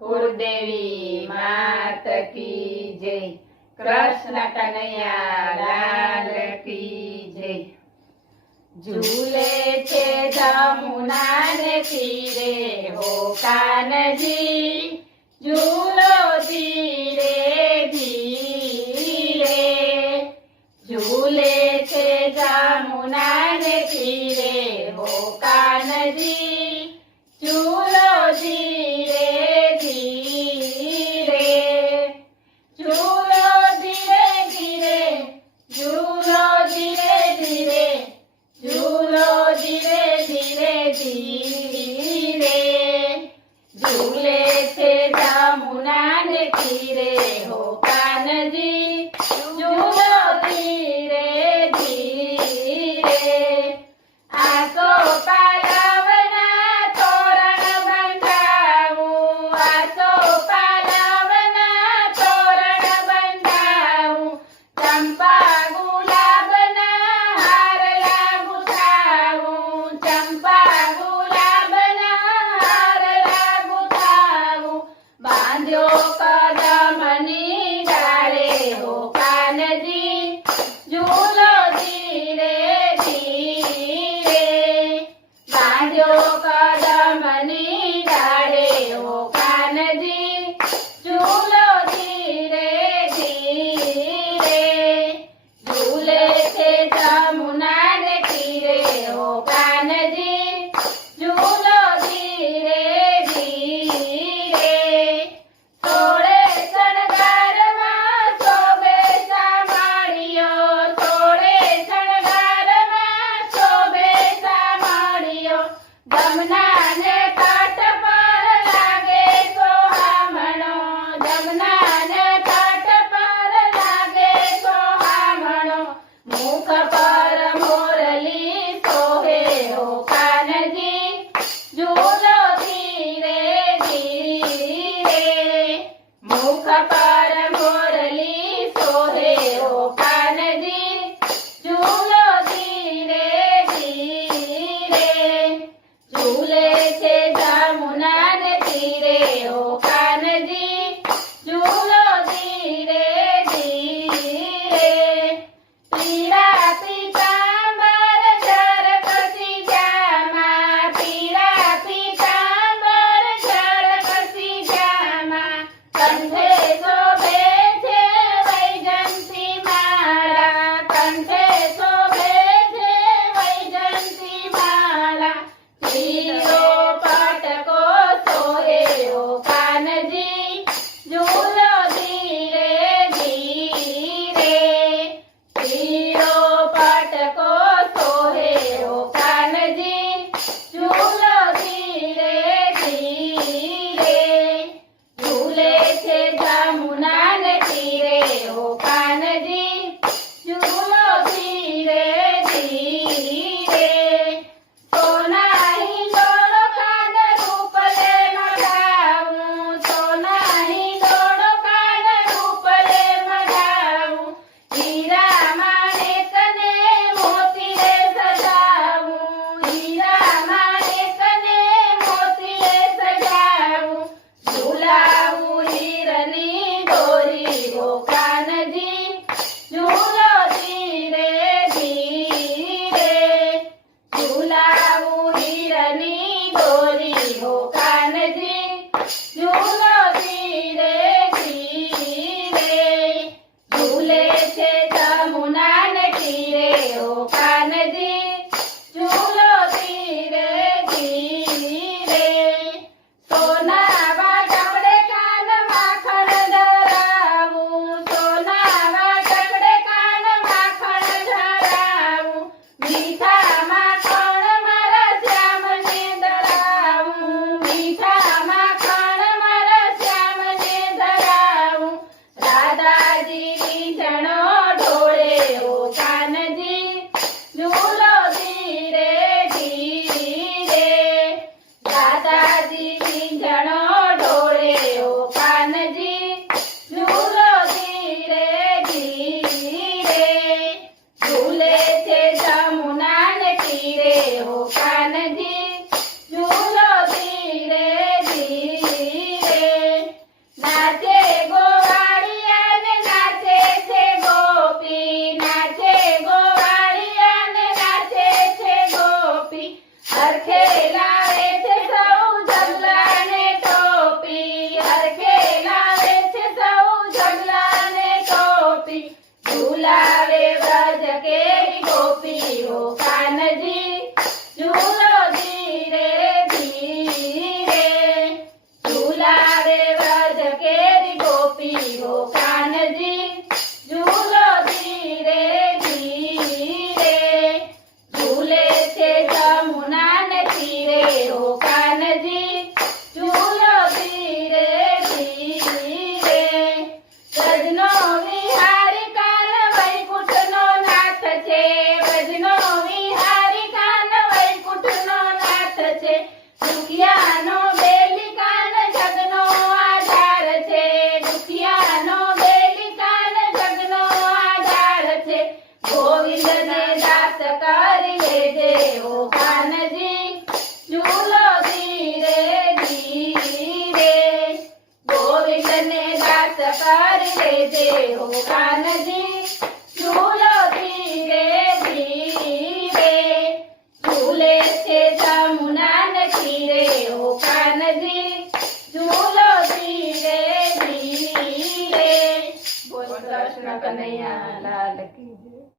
કુળદેવી માત કી જય, કૃષ્ણ કનૈયા લાલ કી જય। ઝૂલે છે જમુના ને તીરે હો કાનજી, ઝૂલો ધીરે ધીરે। ઝૂલે છે જમુના ને તીરે હો કાનજી, ઝૂલો ધીરે ધીરે। ઝૂલો ધીરે ધીરે, ઝૂલો ધીરે ધીરે, ઝૂલો ધીરે ધીરે ધીરે। ઝૂલે છે જમુના ને તીરે હો કાનજી, ઝૂલો ધીરે ધીરે। આસો પાલવના તોરણ બંધાવું, આસો પાલવના તોરણ બંધાવું, ચંપા ગુલાબના હારલા ગુથાવું, ચંપા ગુલાબના હારલા ગુથાવું। બાંધ્યો કદમની ડાળે હો કાનજી, ઝૂલો ધીરે ધીરે। બાંધ્યો કદમની ડાળે હો કાનજી, ઝૂલો ધીરે ધીરે। ઝૂલે છે જમુના ને તીરે હો કાનજી, ઝૂલો ધીરે ધીરે। સોળે શણગારમાં શોભે સામાળિયો, સોળે શણગારમાં શોભે સામાળિયો, જમના ને તટ પર લાગે સોહામણો, જમના ને તટ પર લાગે સોહામણો। મુખ પર મોરલી સોહે હો કાનજી, ઝૂલો ધીરે ધીરે। મુખ પર મોરલી સોહે હો કાનજી, ઝૂલો ધીરે ધીરે। ઝૂલે હરખે લાવે છે સૌ ઝબલાને ટોપી, હરખે લાવે છે સૌ ઝબલાને ટોપી. ઝુલાવે વ્રજ કેરી ગોપીઓ કાનજી, ઝૂલો ધીરે ધીરે. ઝુલાવે વ્રજ કેરી ગોપીઓ કાનજી, ઝૂલો ધીરે ધીરે. ઝૂલે છે જમુનાને તીરે ઓ કાનજી, ઝૂલો ધીરે ધીરે. વ્રજનો વિહારી કાન વૈકુંઠનો નાથ છે, વ્રજનો વિહારી કાન વૈકુંઠનો નાથ છે. દુખિયાનો બેલી કાન જગનો આધાર છે, દુખિયાનો બેલી કાન જગનો આધાર છે. ગોવિંદને દાસ કરી લેજે ઓ કાનજી, ઝૂલો ધીરે ધીરે. ગોવિંદને દાસ કરી લેજે ઓ કાનજી, ઝૂલો